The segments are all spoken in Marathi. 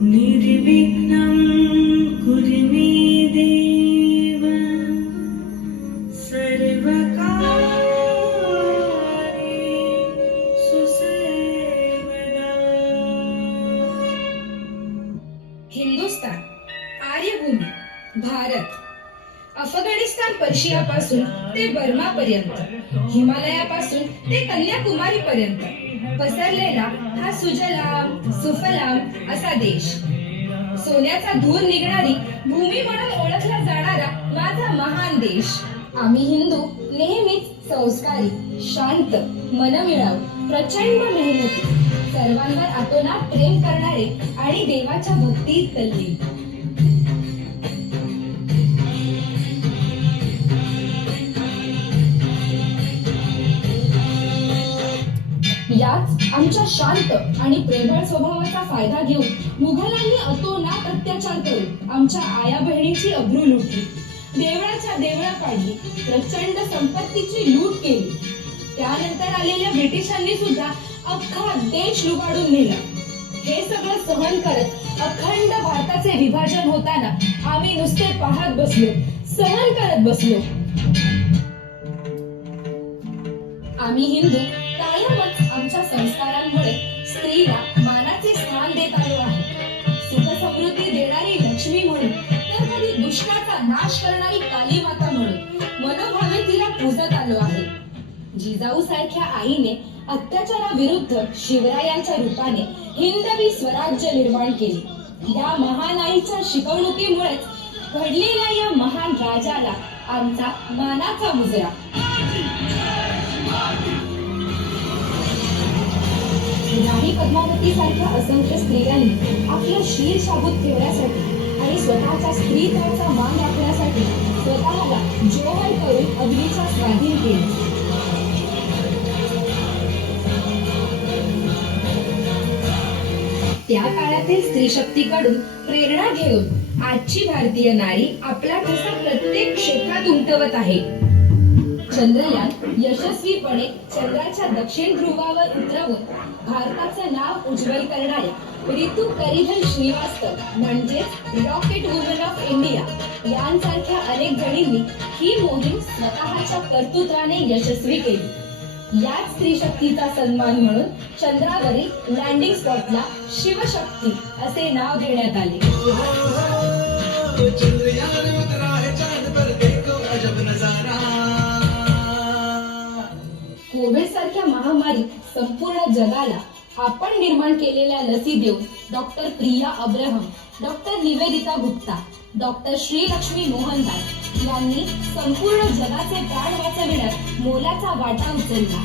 निर्विघ्नं कुरु मे देव सर्वकार्येषु सर्वदा। हिंदुस्तान, आर्यभूमी, भारत, अफगाणिस्तान पर्शियापासून ते बर्मापर्यंत, हिमालयापासून ते कन्याकुमारी पर्यंत पसरलेला हा सुजलाम सुफलाम असा देश, सोन्याचा धूर निघणारी भूमी म्हणून ओळखला जाणारा माझा महान देश. आम्ही हिंदू नेहमीच संस्कारी, शांत, मनमिळाऊ, प्रचंड मेहनती, सर्वांवर आतोनात प्रेम करणारे आणि देवाच्या भक्तीत तल्लीन. याच आमच्या शांत आणि प्रेमळ स्वभावाचा फायदा घेऊन मुघलांनी अतोनात अत्याचार करून आमच्या आया बहिणीची अब्रू लुटली, देवळाच्या देवळा पाडली, प्रचंड संपत्तीची लूट केली. त्यानंतर आलेल्या ब्रिटिशांनी सुद्धा अख्खा देश लुबाडून नेला. हे सगळं सहन करत अखंड भारताचे विभाजन होताना आम्ही नुसते पाहत बसलो, सहन करत बसलो. आम्ही हिंदू कायमच आमच्या संस्कारांमुळे स्त्रीला मानाचे स्थान देत आलो आहे. सुख समृद्धी देणारी लक्ष्मी म्हणून, तर कधी दुष्टाचा नाश करणारी काली माता म्हणून मनोभावे तिला पूजत आलो आहे. जिजाऊ सारख्या आईने अत्याचाराविरुद्ध शिवरायांच्या रूपाने हिंदवी स्वराज्य निर्माण केले. या महान आईच्या शिकवणुकीमुळेच घडलेल्या या महान राजाला आमचा मानाचा मुजरा. राणी पद्मावती सारख्या असंख्य स्त्रियांनी आपलं शीर शाबूत ठेवण्यासाठी आणि स्वतःच्या स्त्रीत्वाचा मान राखण्यासाठी स्वतःला जोहर करून अग्नीच्या स्वाधीन केले. त्या काळातील स्त्रीशक्तीकडून प्रेरणा घेऊन आजची भारतीय नारी आपला ठसा प्रत्येक क्षेत्रात उमटवत आहे. चंद्रयान यशस्वीपणे चंद्राच्या दक्षिण ध्रुवावर उतरवून भारताचं नाव उज्ज्वल करणाऱ्या रितू परिधन श्रीवास्तव म्हणजेच रॉकेट वुमन ऑफ इंडिया यांसारख्या अनेक जणींनी ही मोहीम स्वतःच्या कर्तृत्वाने यशस्वी केली. याच स्त्रीशक्तीचा सन्मान म्हणून चंद्रावरील लँडिंग स्पॉटला शिवशक्ती असे नाव देण्यात आले. कोविड सारख्या महामारी संपूर्ण जगाला आपण निर्माण केलेल्या लसी देऊन doctor Priya Abraham, doctor Nivedita Gupta, doctor Sreelakshmi Mohandas यांनी संपूर्ण जगाचे प्राण वाचविण्यात मोलाचा वाटा उचलला.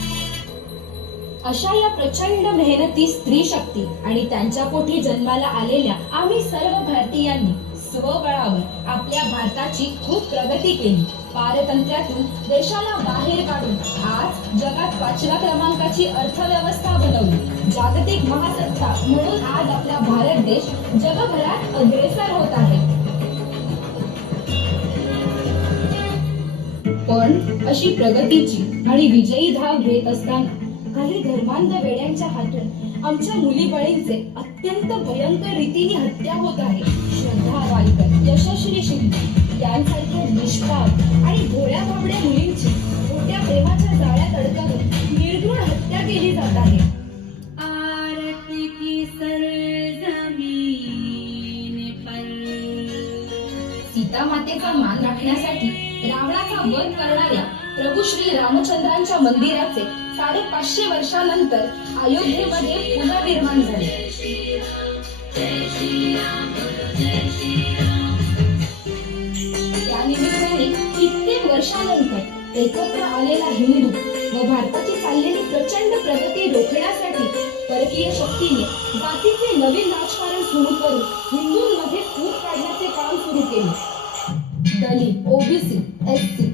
अशा या प्रचंड मेहनती स्त्री शक्ती आणि त्यांच्या पोटी जन्माला आलेल्या आम्ही सर्व भारतीयांनी स्वबळावर आपल्या भारताची खूप प्रगती केली. पारतंत्र्यातून देशाला बाहेर काढून आज जगात 5व्या क्रमांकाची अर्थव्यवस्था बनवली. जागतिक महासत्ता म्हणून आज आपला भारत देश जगभरात अग्रेसर होत आहे. पण अशी प्रगतीची आणि विजयी धाव घेत असताना काही धर्मांध वेड्यांच्या हातून आमच्या मुलीबळींचे अत्यंत भयंकर रीतीने हत्या होत आहे. श्रद्धा वालकर, यशस्वी शिंदे यांसारख्या निष्पाप आणि भोळ्या भाबड्या मुलींची मोठ्या प्रेमाच्या जाळ्यात अडकवून निर्घृण हत्या केली जात आहे. आरती की सरजमीन पर सीता मातेचा मान राखण्यासाठी रावणाचा वध करणाऱ्या प्रभू श्री रामचंद्रांच्या मंदिराचे 550 वर्षानंतर अयोध्येमध्ये पुनर्निर्माण झाले. त्या निमित्ताने कित्येक वर्षानंतर एकत्र आलेला हिंदू व भारताची चाललेली प्रचंड प्रगती रोखण्यासाठी परकीय शक्तीने जातीचे नवीन राजकारण सुरू करून हिंदूंमध्ये फूट काढण्याचे काम सुरू केले. दलित, ओबीसी, एससी,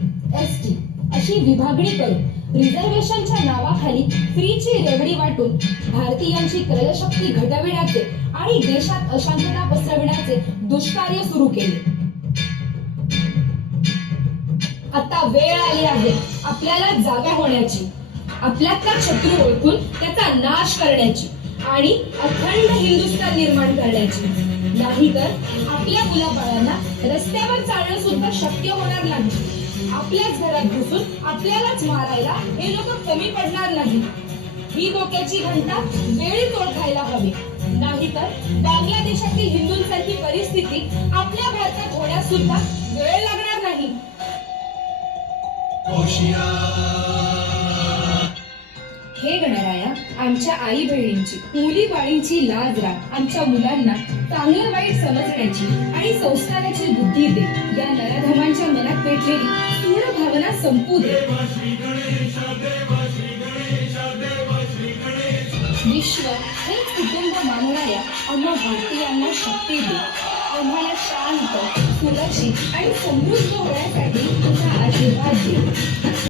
एसटी अशी विभागणी करून रिझर्वेशनच्या नावाखाली फ्रीची रेवडी वाटून भारतीयांची क्रयशक्ती घटविण्याचे आणि देशात अशांतता पसरविण्याचे दुष्कार्य सुरू केले. आता वेळ आली आहे आपल्याला जागा होण्याची, आपल्यातला शत्रू ओळखून त्याचा नाश करण्याची आणि अखंड हिंदुस्थान निर्माण करण्याची. नाहीतर आपल्या मुलाबाळांना रस्त्यावर चालणं सुद्धा शक्य होणार नाही. आपल्याच घरात घुसून आपल्यालाच मारायला हे लोक कमी पडणार नाही. ही डोक्याची घंटा वेळीच ओळखायला हवी. नाहीतर बांगलादेशातील हिंदूंसारखी परिस्थिती आपल्या भारतात होण्यास सुद्धा वेळ लागणार नाही. हे गणराया, आमच्या आई बहिणींची, मुली बाळींची लाज राख. आमच्या मुलांना चांगलं वाईट समजण्याची आणि संस्काराची बुद्धी दे. या नराधमांच्या मनात पेटलेली पूर्ण भावना संपू दे. विश्व हेच कुटुंब मानणाऱ्या आम्हा भारतीयांना शक्ती दे. आम्हाला शांत, सुरक्षित आणि समृद्ध होण्यासाठी